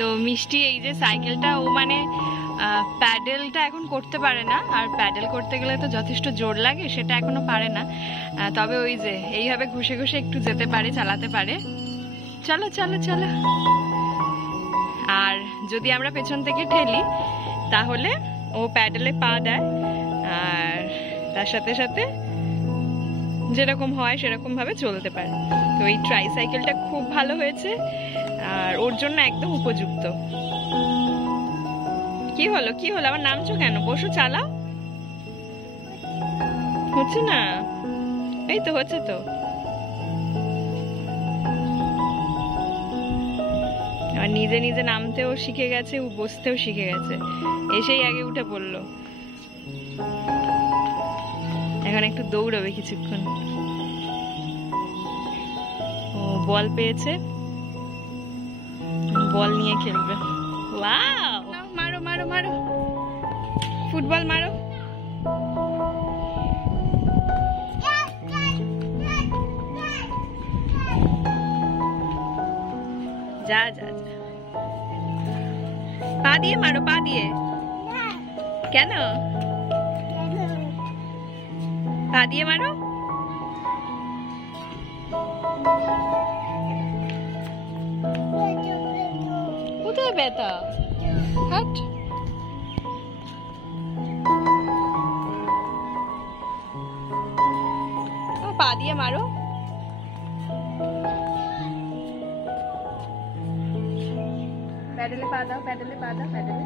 তো মিষ্টি এই যে সাইকেলটা, ও মানে প্যাডেলটা এখন করতে পারে না, আর প্যাডেল করতে গেলে তো যথেষ্ট জোর লাগে, সেটা এখনো পারে না। তবে ওই যে এইভাবে ঘুষে ঘুষে একটু যেতে পারে, চালাতে পারে। চলো চলো চলো। আর যদি আমরা পেছন থেকে ঠেলি তাহলে ও প্যাডেলে পা দেয়, আর তার সাথে সাথে যেরকম হয় সেরকম ভাবে চলতে পারে। তো এই ট্রাইসাইকেলটা খুব ভালো হয়েছে আর ওর জন্য একদম উপযুক্ত। কি হলো কি হলো, আবার নামছো কেন? বসো, চালাও। হচ্ছে না? এই তো হচ্ছে তো। আর নিজে নিজে নামতেও শিখে গেছে, ও বসতেও শিখে গেছে, এসেই আগে উঠে পড়লো। এখন একটু দৌড়াবে কিছুক্ষণ। ও বল পেয়েছে, বল নিয়ে খেলবে। ওয়াও, মারো মারো মারো, ফুটবল মারো। যা যা যা, পা দিয়ে মারো, পা দিয়ে। কেন? পা দিয়ে মারো। কোথায় ব্যথা? হাট। পা দিয়ে মারো। প্যাডেলে পা দাও, প্যাডেলে পা দাও, প্যাডেলে।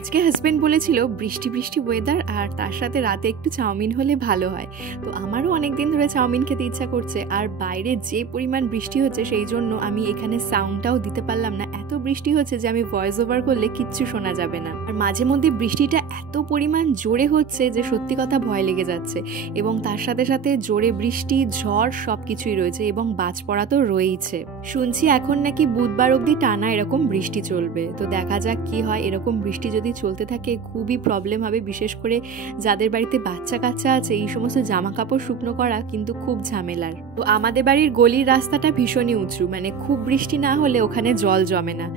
আজকে হাজবেন্ড বলেছিল বৃষ্টি বৃষ্টি ওয়েদার, আর তার সাথে রাতে একটু চাউমিন হলে ভালো হয়। তো আমারও অনেক দিন ধরে চাউমিন খেতে ইচ্ছা করছে, আর বাইরে যে পরিমাণ বৃষ্টি হচ্ছে সেই জন্য আমি এখানে সাউন্ডটাও দিতে পারলাম না। এত বৃষ্টি হচ্ছে যে আমি ভয়েস ওভার করলে কিচ্ছু শোনা যাবে না। আর মাঝে মধ্যে বৃষ্টিটা এত পরিমাণ জোরে হচ্ছে যে সত্যি কথা ভয় লেগে যাচ্ছে, এবং তার সাথে সাথে জোরে বৃষ্টি, ঝড় সব কিছুই রয়েছে, এবং বাজ পড়া তো রয়েইছে। শুনছি এখন নাকি বুধবার অবধি টানা এরকম বৃষ্টি চলবে। তো দেখা যাক কি হয়। এরকম বৃষ্টি যদি চলতে থাকে খুবই প্রবলেম হবে, বিশেষ করে যাদের বাড়িতে বাচ্চা কাচ্চা আছে। এই সমস্ত জামা কাপড় শুকনো করা কিন্তু খুব ঝামেলার। তো আমাদের বাড়ির গলির রাস্তাটা ভীষণই উঁচু, মানে খুব বৃষ্টি না হলে ওখানে জল জমে না।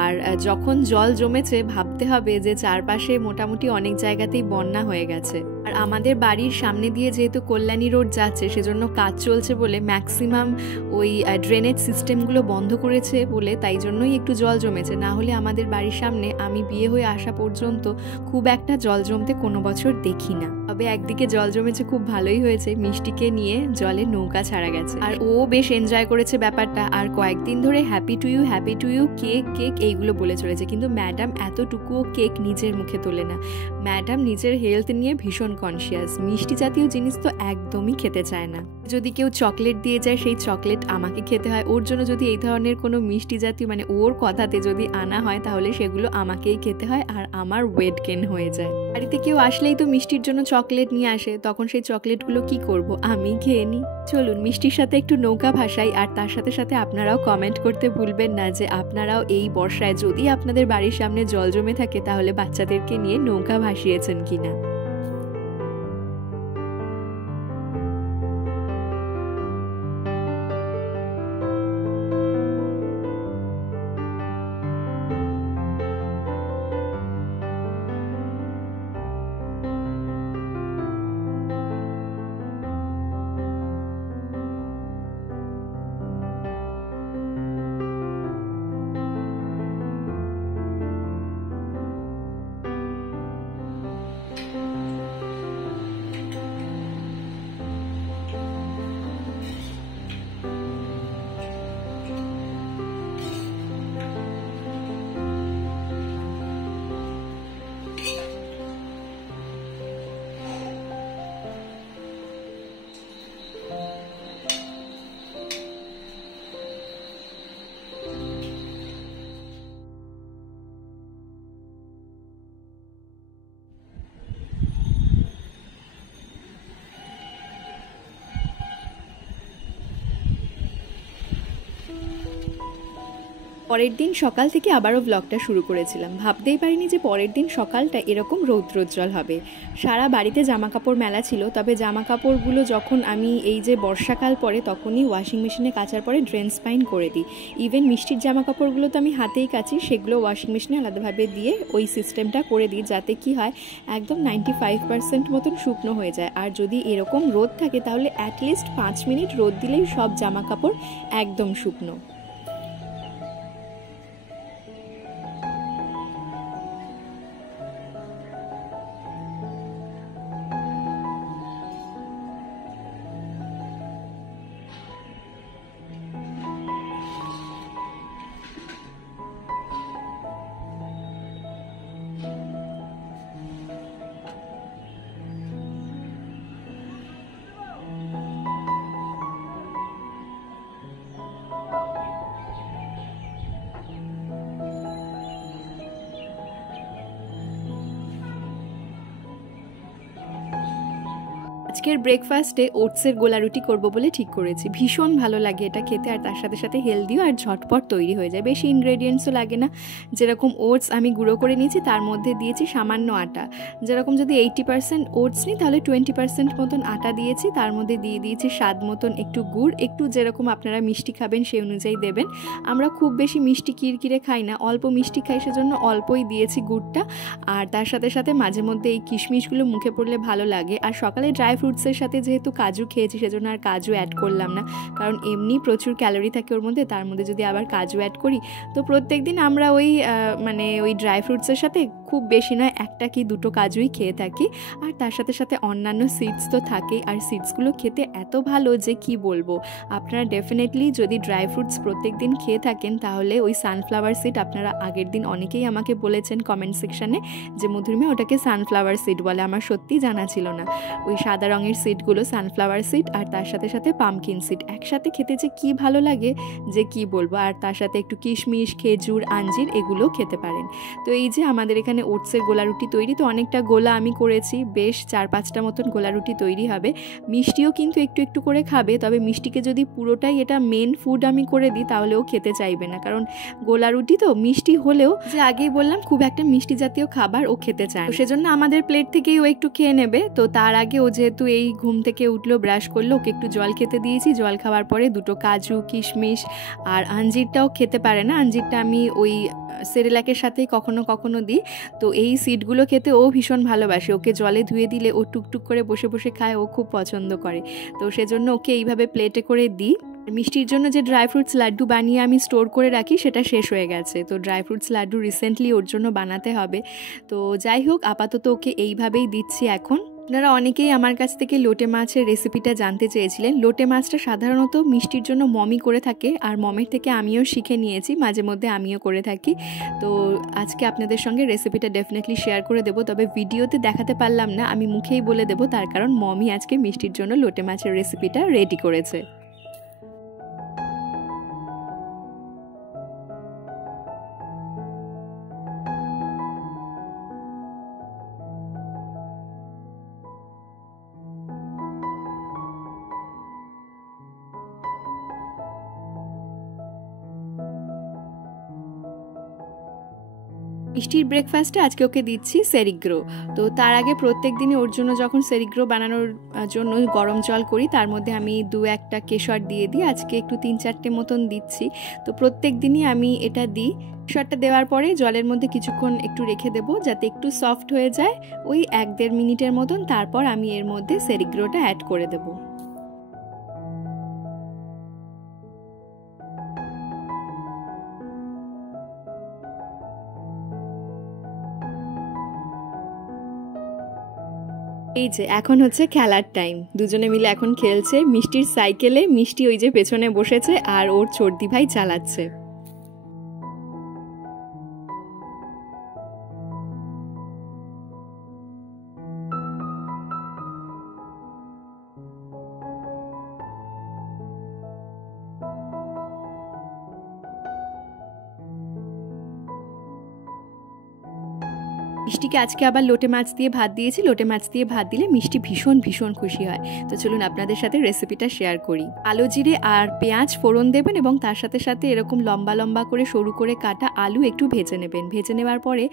আর যখন জল জমেছে ভাবতে হবে যে চারপাশে মোটামুটি অনেক জায়গাতেই বন্যা হয়ে গেছে। আর আমাদের বাড়ির সামনে দিয়ে যেহেতু কল্যাণী রোড যাচ্ছে, সেজন্য কাজ চলছে বলে ম্যাক্সিমাম ওই ড্রেনেজ সিস্টেমগুলো বন্ধ করেছে বলে তাই জন্যই একটু জল জমেছে। না হলে আমাদের বাড়ির সামনে আমি বিয়ে হয়ে আসা পর্যন্ত খুব একটা জল জমতে কোনো বছর দেখি না। তবে একদিকে জল জমেছে খুব ভালোই হয়েছে, মিষ্টিকে নিয়ে জলে নৌকা ছাড়া গেছে, আর ও বেশ এনজয় করেছে ব্যাপারটা। আর কয়েকদিন ধরে happy to you, cake cake এইগুলো বলে চলেছে, কিন্তু ম্যাডাম এতটুকুও কেক নিজের মুখে তোলে না। ম্যাডাম নিজের হেলথ নিয়ে ভীষণ কনসিয়াস, মিষ্টি জাতীয় জিনিস তো একদমই খেতে চায় না। যদি কেউ চকলেট দিয়ে যায় সেই চকলেট আমাকে খেতে হয়, ওর জন্য যদি এই ধরনের কোনো মিষ্টি জাতীয় মানে ওর কথাতে যদি আনা হয় তাহলে সেগুলো আমাকেই খেতে হয়, আর আমার ওয়েট গেইন হয়ে যায়। বাড়িতে কেউ আসলেই তো মিষ্টির জন্য চকলেট নিয়ে আসে, তখন সেই চকলেটগুলো কি করব, আমি খেয়ে নিই। চলুন মিষ্টির সাথে একটু নৌকা ভাসাই, আর তার সাথে সাথে আপনারাও কমেন্ট করতে ভুলবেন না যে আপনারাও এই বর্ষায় যদি আপনাদের বাড়ির সামনে জল জমে থাকে তাহলে বাচ্চাদেরকে নিয়ে নৌকা ভাসিয়েছেন কিনা। পরের দিন সকাল থেকে আবারও ব্লগটা শুরু করেছিলাম। ভাবতেই পারিনি যে পরের দিন সকালটা এরকম রৌদ্রোজ্জ্বল হবে। সারা বাড়িতে জামা কাপড় মেলা ছিল, তবে জামা কাপড়গুলো যখন আমি এই যে বর্ষাকাল পরে তখনই ওয়াশিং মেশিনে কাচার পরে ড্রেন স্পাইন করে দিই। ইভেন মিষ্টির জামা কাপড়গুলো তো আমি হাতেই কাচি, সেগুলো ওয়াশিং মেশিনে আলাদাভাবে দিয়ে ওই সিস্টেমটা করে দিই, যাতে কি হয় একদম 95% মতন শুকনো হয়ে যায়। আর যদি এরকম রোদ থাকে তাহলে অ্যাটলিস্ট 5 মিনিট রোদ দিলেই সব জামা কাপড় একদম শুকনো। আজকের ব্রেকফাস্টে ওটসের গোলা রুটি করবো বলে ঠিক করেছি। ভীষণ ভালো লাগে এটা খেতে, আর তার সাথে সাথে হেলদিও আর ঝটপট তৈরি হয়ে যায়। বেশি ইনগ্রেডিয়েন্টসও লাগে না। যেরকম ওটস আমি গুঁড়ো করে নিয়েছি, তার মধ্যে দিয়েছি সামান্য আটা। যেরকম যদি 80% ওটস নিই তাহলে 20% মতন আটা দিয়েছি। তার মধ্যে দিয়ে দিয়েছি স্বাদ মতন একটু গুড়, একটু যেরকম আপনারা মিষ্টি খাবেন সেই অনুযায়ী দেবেন। আমরা খুব বেশি মিষ্টি কিরকিরে খাই না, অল্প মিষ্টি খাই, সেজন্য অল্পই দিয়েছি গুড়টা। আর তার সাথে সাথে মাঝে মধ্যে এই কিশমিশগুলো মুখে পড়লে ভালো লাগে। আর সকালে ড্রাই ফ্রুটসের সাথে যেহেতু কাজু খেয়েছি সেজন্য আর কাজু অ্যাড করলাম না, কারণ এমনি প্রচুর ক্যালোরি থাকে ওর মধ্যে, তার মধ্যে যদি আবার কাজু অ্যাড করি তো প্রত্যেক দিন আমরা ওই ড্রাই ফ্রুটসের সাথে খুব বেশি নয় 1টা কি 2টো কাজুই খেয়ে থাকি। আর তার সাথে সাথে অন্যান্য সিডস তো থাকেই, আর সিডসগুলো খেতে এত ভালো যে কি বলবো। আপনারা ডেফিনেটলি যদি ড্রাই ফ্রুটস প্রত্যেক দিন খেয়ে থাকেন তাহলে ওই সানফ্লাওয়ার সিড, আপনারা আগের দিন অনেকেই আমাকে বলেছেন কমেন্ট সেকশানে যে মধুরিমা ওটাকে সানফ্লাওয়ার সিড বলে, আমার সত্যি জানা ছিল না। ওই সাদা রঙের সিডগুলো সানফ্লাওয়ার সিড, আর তার সাথে সাথে পামকিন সিড একসাথে খেতে যে কি ভালো লাগে যে কি বলবো। আর তার সাথে একটু কিশমিশ, খেজুর, আঞ্জির এগুলোও খেতে পারেন। তো এই যে আমাদের এখানে ওটসের গোলা রুটি তৈরি। তো অনেকটা গোলা আমি করেছি, বেশ 4-5টা মতন গোলা রুটি তৈরি হবে। মিষ্টিও কিন্তু একটু একটু করে খাবে, তবে মিষ্টিকে যদি পুরোটাই এটা মেন ফুড আমি করে দিই তাহলে ও খেতে চাইবে না, কারণ গোলা রুটি তো মিষ্টি হলেও যে আগেই বললাম খুব একটা মিষ্টি জাতীয় খাবার ও খেতে চায়, সেজন্য আমাদের প্লেট থেকেই ও একটু খেয়ে নেবে। তো তার আগে ও যেহেতু এই ঘুম থেকে উঠলো, ব্রাশ করলো, ওকে একটু জল খেতে দিয়েছি। জল খাওয়ার পরে 2টো কাজু, কিশমিশ আর আঞ্জিরটাও খেতে পারে না, আঞ্জিরটা আমি ওই সেরেলাকের সাথেই কখনো কখনো দিই। তো এই সিডগুলো খেতে ও ভীষণ ভালোবাসে, ওকে জলে ধুয়ে দিলে ও টুকটুক করে বসে বসে খায়, ও খুব পছন্দ করে। তো সেজন্য ওকে এইভাবে প্লেটে করে দিই। মিষ্টির জন্য যে ড্রাই ফ্রুটস লাড্ডু বানিয়ে আমি স্টোর করে রাখি সেটা শেষ হয়ে গেছে, তো ড্রাই ফ্রুটস লাড্ডু রিসেন্টলি ওর জন্য বানাতে হবে। তো যাই হোক, আপাতত ওকে এইভাবেই দিচ্ছি এখন। আপনারা অনেকেই আমার কাছ থেকে লোটে মাছের রেসিপিটা জানতে চেয়েছিলেন। লোটে মাছটা সাধারণত মিষ্টির জন্য মমই করে থাকে, আর মমের থেকে আমিও শিখে নিয়েছি, মাঝে মধ্যে আমিও করে থাকি। তো আজকে আপনাদের সঙ্গে রেসিপিটা ডেফিনেটলি শেয়ার করে দেবো, তবে ভিডিওতে দেখাতে পারলাম না, আমি মুখেই বলে দেবো, তার কারণ মমই আজকে মিষ্টির জন্য লোটে মাছের রেসিপিটা রেডি করেছে। মিষ্টির ব্রেকফাস্টে আজকে ওকে দিচ্ছি সেরিগ্রো। তো তার আগে প্রত্যেক দিনই ওর জন্য যখন সেরিগ্রো বানানোর জন্য গরম জল করি তার মধ্যে আমি 2-1টা কেশর দিয়ে দিই। আজকে একটু 3-4টে মতন দিচ্ছি। তো প্রত্যেক দিনই আমি এটা দিই। কেশরটা দেওয়ার পরে জলের মধ্যে কিছুক্ষণ একটু রেখে দেবো যাতে একটু সফট হয়ে যায়, ওই 1-1.5 মিনিটের মতন। তারপর আমি এর মধ্যে সেরিগ্রোটা অ্যাড করে দেবো। এই যে এখন হচ্ছে খেলার টাইম, দুজনে মিলে এখন খেলছে। মিষ্টির সাইকেলে মিষ্টি ওই যে পেছনে বসেছে আর ওর চর্দি ভাই চালাচ্ছে। মিষ্টিকে আজকে আবার লোটে মাছ দিয়ে ভাত দিয়েছি। লোটে মাছ দিয়ে ভাত দিলে মিষ্টি ভীষণ ভীষণ খুশি হয়। তো চলুন আপনাদের সাথে রেসিপিটা শেয়ার করি। কালো জিরে আর পেঁয়াজ ফোড়ন দেবেন এবং তার সাথে সাথে এরকম লম্বা লম্বা করে সরু করে কাটা আলু একটু ভেজে নেবেন। ভেজে নেওয়ার পরে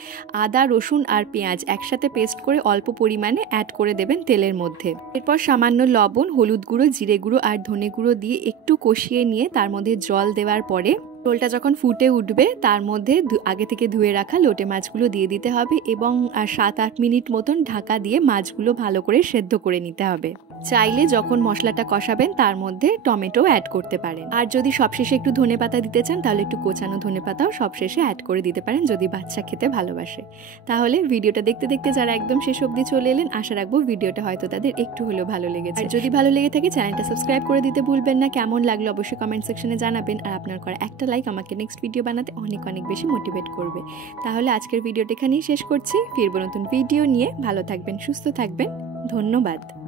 আদা, রসুন আর পেঁয়াজ একসাথে পেস্ট করে অল্প পরিমাণে অ্যাড করে দেবেন তেলের মধ্যে। এরপর সামান্য লবণ, হলুদ গুঁড়ো, জিরে গুঁড়ো আর ধনে গুঁড়ো দিয়ে একটু কষিয়ে নিয়ে তার মধ্যে জল দেওয়ার পরে ঝোলটা যখন ফুটে উঠবে তার মধ্যে আগে থেকে ধুয়ে রাখা লোটে মাছগুলো দিয়ে দিতে হবে এবং 7-8 মিনিট মতন ঢাকা দিয়ে মাছগুলো ভালো করে সেদ্ধ করে নিতে হবে। চাইলে যখন মশলাটা কষাবেন তার মধ্যে টমেটো অ্যাড করতে পারেন। আর যদি সবশেষে একটু ধনেপাতা দিতে চান তাহলে একটু কোচানো ধনেপাতাও সবশেষে অ্যাড করে দিতে পারেন যদি বাচ্চা খেতে ভালোবাসে। তাহলে ভিডিওটা দেখতে দেখতে যারা একদম শেষ অবধি চলে এলেন, আশা রাখবো ভিডিওটা হয়তো তাদের একটু হলেও ভালো লেগেছে। আর যদি ভালো লেগে থাকে চ্যানেলটা সাবস্ক্রাইব করে দিতে ভুলবেন না। কেমন লাগলো অবশ্যই কমেন্ট সেকশনে জানাবেন। আর আপনার করা একটা লাইক আমাকে নেক্সট ভিডিও বানাতে অনেক অনেক বেশি মোটিভেট করবে। তাহলে আজকের ভিডিওটা এখানেই শেষ করছি। ফিরবো নতুন ভিডিও নিয়ে। ভালো থাকবেন, সুস্থ থাকবেন। ধন্যবাদ।